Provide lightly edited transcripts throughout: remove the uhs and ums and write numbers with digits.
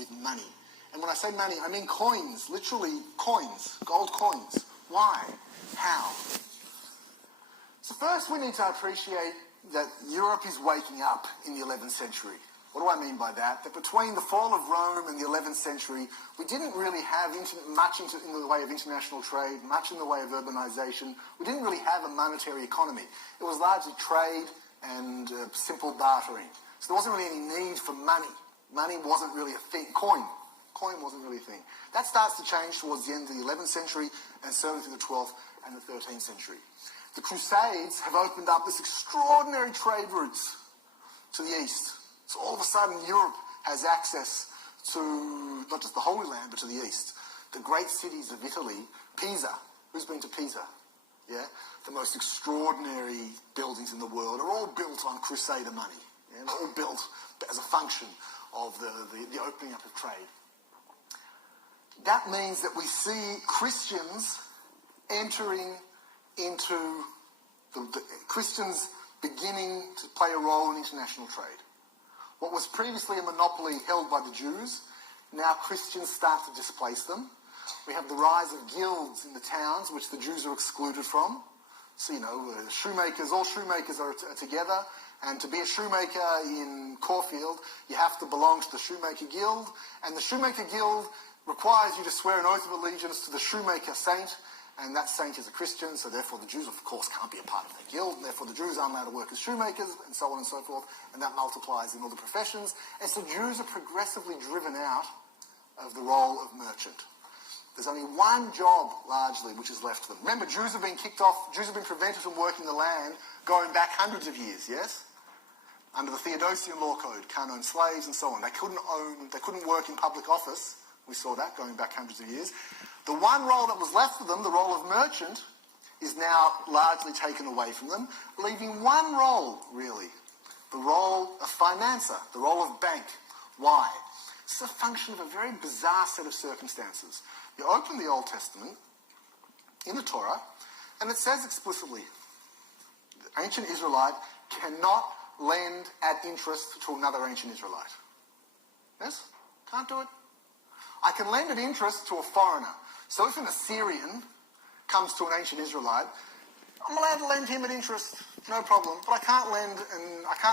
with money. And when I say money, I mean coins, literally coins, gold coins. Why? How? So first we need to appreciate that Europe is waking up in the 11th century. What do I mean by that? That between the fall of Rome and the 11th century, we didn't really have much in the way of international trade, much in the way of urbanization. We didn't really have a monetary economy. It was largely trade and simple bartering. So there wasn't really any need for money. Money wasn't really a thing. Coin wasn't really a thing. That starts to change towards the end of the 11th century and certainly through the 12th and the 13th century. The Crusades have opened up this extraordinary trade routes to the east. So all of a sudden Europe has access to not just the Holy Land, but to the east. The great cities of Italy, Pisa. Who's been to Pisa? Yeah? The most extraordinary buildings in the world are all built on Crusader money. Yeah? They're all built as a function of the opening up of trade. That means that we see Christians entering into the Christians beginning to play a role in international trade. What was previously a monopoly held by the Jews, now Christians start to displace them. We have the rise of guilds in the towns, which the Jews are excluded from. So, shoemakers, all shoemakers are together, and to be a shoemaker in Caulfield, you have to belong to the Shoemaker Guild, and the Shoemaker Guild requires you to swear an oath of allegiance to the shoemaker saint, and that saint is a Christian, so therefore the Jews, of course, can't be a part of that guild, and therefore the Jews aren't allowed to work as shoemakers, and so on and so forth, and that multiplies in all the professions. And so Jews are progressively driven out of the role of merchant. There's only one job, largely, which is left to them. Remember, Jews have been kicked off, Jews have been prevented from working the land going back hundreds of years, yes? Under the Theodosian law code, can't own slaves and so on. They couldn't work in public office. We saw that going back hundreds of years. The one role that was left for them, the role of merchant, is now largely taken away from them, leaving one role, really, the role of financer, the role of bank. Why? It's a function of a very bizarre set of circumstances. You open the Old Testament in the Torah, and it says explicitly, the ancient Israelite cannot lend at interest to another ancient Israelite. Yes? Can't do it. I can lend at interest to a foreigner. So if an Assyrian comes to an ancient Israelite, I'm allowed to lend him at interest, no problem. But I can't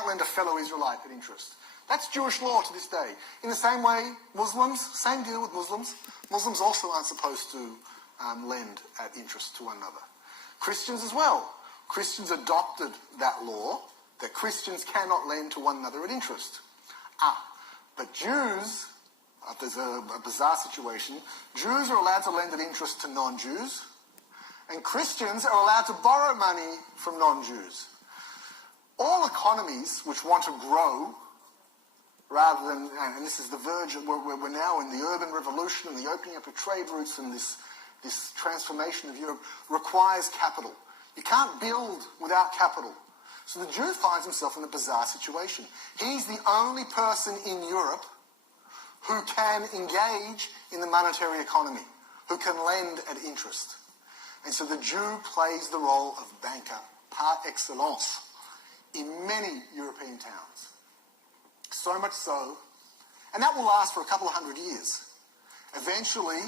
lend a fellow Israelite at interest. That's Jewish law to this day. In the same way, Muslims, same deal with Muslims. Muslims also aren't supposed to lend at interest to one another. Christians as well. Christians adopted that law that Christians cannot lend to one another at interest. But Jews, there's a bizarre situation. Jews are allowed to lend at interest to non-Jews, and Christians are allowed to borrow money from non-Jews. All economies which want to grow, rather than, and this is the verge, we're now in the urban revolution and the opening up of trade routes and this transformation of Europe requires capital. You can't build without capital. So the Jew finds himself in a bizarre situation. He's the only person in Europe who can engage in the monetary economy, who can lend at interest. And so the Jew plays the role of banker par excellence in many European towns. So much so, and that will last for a couple of hundred years. Eventually,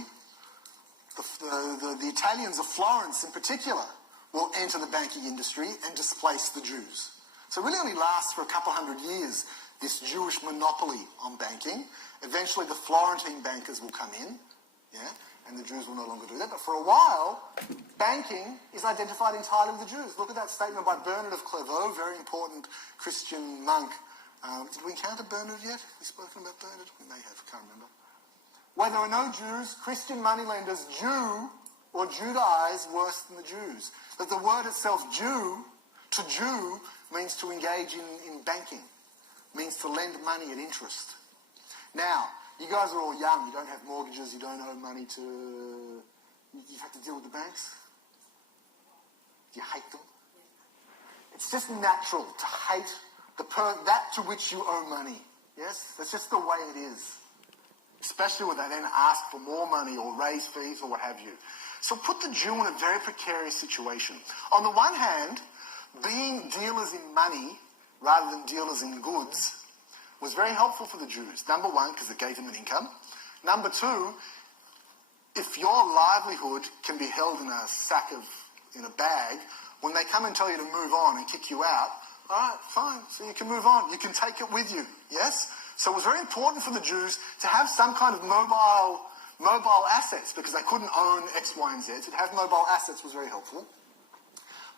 the Italians of Florence in particular will enter the banking industry and displace the Jews. So it really only lasts for a couple hundred years, this Jewish monopoly on banking. Eventually the Florentine bankers will come in, and the Jews will no longer do that. But for a while, banking is identified entirely with the Jews. Look at that statement by Bernard of Clairvaux, very important Christian monk. Did we encounter Bernard yet? Have we spoken about Bernard? We may have, can't remember. Where there were no Jews, Christian moneylenders Jew or Judaize worse than the Jews. That the word itself, Jew, to Jew, means to engage in banking, means to lend money at interest. Now, you guys are all young, you don't have mortgages, you don't owe money to... You've had to deal with the banks? Do you hate them? It's just natural to hate that to which you owe money. Yes? That's just the way it is. Especially when they then ask for more money or raise fees or what have you. So put the Jew in a very precarious situation. On the one hand, being dealers in money rather than dealers in goods was very helpful for the Jews. Number one, because it gave them an income. Number two, if your livelihood can be held in a bag, when they come and tell you to move on and kick you out, all right, fine, so you can move on. You can take it with you, yes? So it was very important for the Jews to have some kind of mobile assets, because they couldn't own X, Y, and Z. So to have mobile assets was very helpful.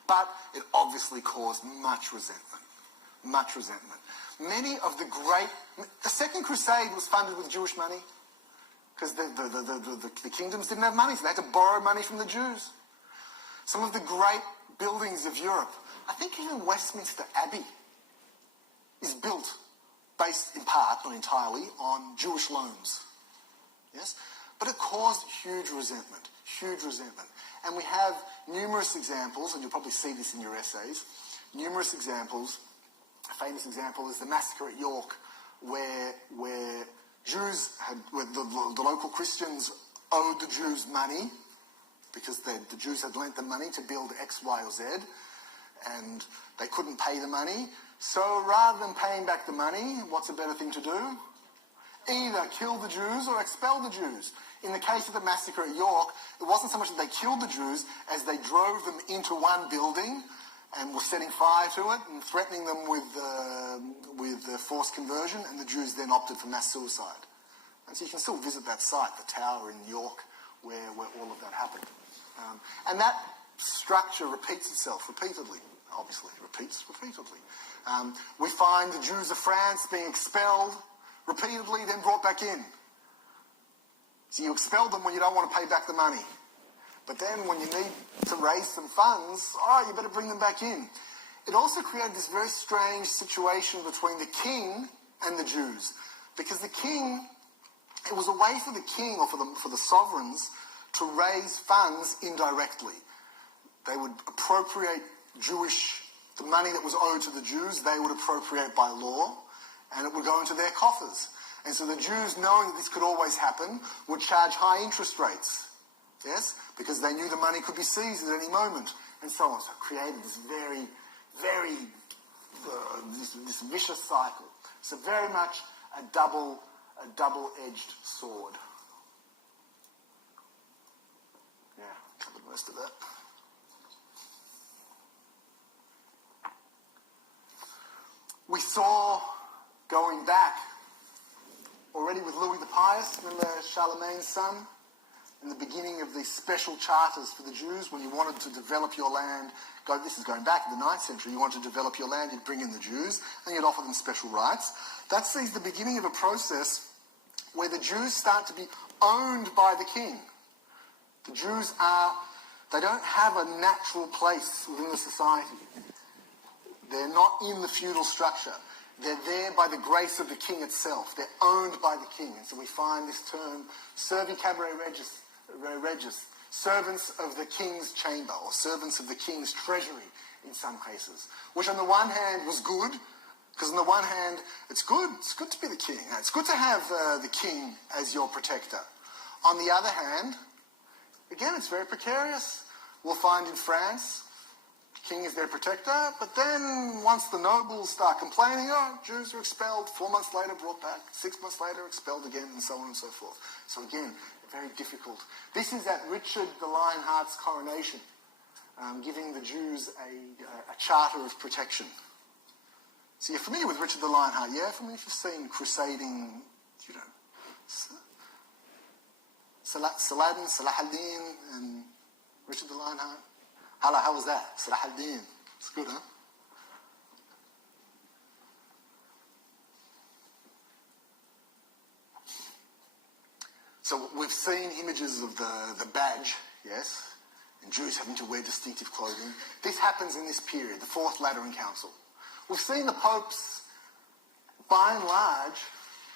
But it obviously caused much resentment. Much resentment. The Second Crusade was funded with Jewish money, because the kingdoms didn't have money, so they had to borrow money from the Jews. Some of the great buildings of Europe, I think even Westminster Abbey, is built based in part, not entirely, on Jewish loans. Yes? But it caused huge resentment. And we have numerous examples, and you'll probably see this in your essays, numerous examples. A famous example is the massacre at York, where the local Christians owed the Jews money, because the Jews had lent them money to build X, Y, or Z, and they couldn't pay the money. So rather than paying back the money, what's a better thing to do? Either kill the Jews or expel the Jews. In the case of the massacre at York, it wasn't so much that they killed the Jews as they drove them into one building and were setting fire to it and threatening them with forced conversion, and the Jews then opted for mass suicide. And so you can still visit that site, the tower in York, where all of that happened. And that structure repeats itself repeatedly, obviously, repeats repeatedly. We find the Jews of France being expelled repeatedly, then brought back in. So you expel them when you don't want to pay back the money. But then when you need to raise some funds, you better bring them back in. It also created this very strange situation between the king and the Jews. Because the king, it was a way for the king or for the sovereigns to raise funds indirectly. They would appropriate the money that was owed to the Jews, they would appropriate by law, and it would go into their coffers. And so the Jews, knowing that this could always happen, would charge high interest rates, yes, because they knew the money could be seized at any moment, and so on. So it created this very, very, this vicious cycle. So very much a double-edged sword. Yeah, covered most of that. We saw, going back, already with Louis the Pious, remember Charlemagne's son, in the beginning of these special charters for the Jews, when you wanted to develop your land, this is going back to the 9th century, you wanted to develop your land, you'd bring in the Jews, and you'd offer them special rights. That sees the beginning of a process where the Jews start to be owned by the king. The Jews they don't have a natural place within the society. They're not in the feudal structure. They're there by the grace of the king itself. They're owned by the king. And so we find this term, servi camerei regis, servants of the king's chamber, or servants of the king's treasury in some cases. Which on the one hand was good, because on the one hand, it's good to be the king. It's good to have the king as your protector. On the other hand, again, it's very precarious. We'll find in France, king is their protector, but then once the nobles start complaining, Jews are expelled, 4 months later brought back, 6 months later expelled again, and so on and so forth. So again, very difficult. This is at Richard the Lionheart's coronation, giving the Jews a charter of protection. So you're familiar with Richard the Lionheart, yeah? Familiar if you've seen crusading, Saladin, Salah ad-Din, and Richard the Lionheart. How was that? Salah ad-Din. It's good, huh? So we've seen images of the badge, yes, and Jews having to wear distinctive clothing. This happens in this period, the Fourth Lateran Council. We've seen the popes, by and large,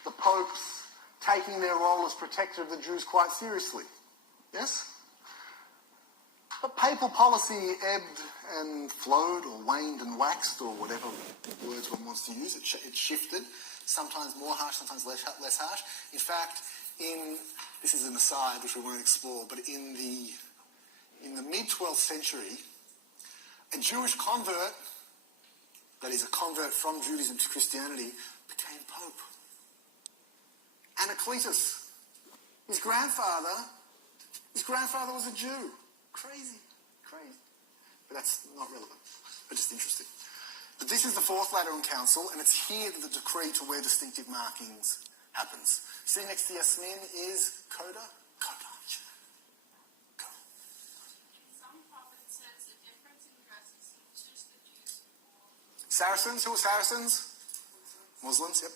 the popes taking their role as protector of the Jews quite seriously, yes? But papal policy ebbed and flowed, or waned and waxed, or whatever words one wants to use. It shifted, sometimes more harsh, sometimes less harsh. In fact, this is an aside which we won't explore, but in the mid-12th century, a Jewish convert, that is a convert from Judaism to Christianity, became pope. Anacletus. His grandfather was a Jew. Crazy. But that's not relevant, but just interesting. But this is the Fourth Lateran Council, and it's here that the decree to wear distinctive markings happens. Sitting next to Yasmin is Coda. Some prophet says a difference in dresses, which is the Jews before. Saracens? Who are Saracens? Muslims, yep.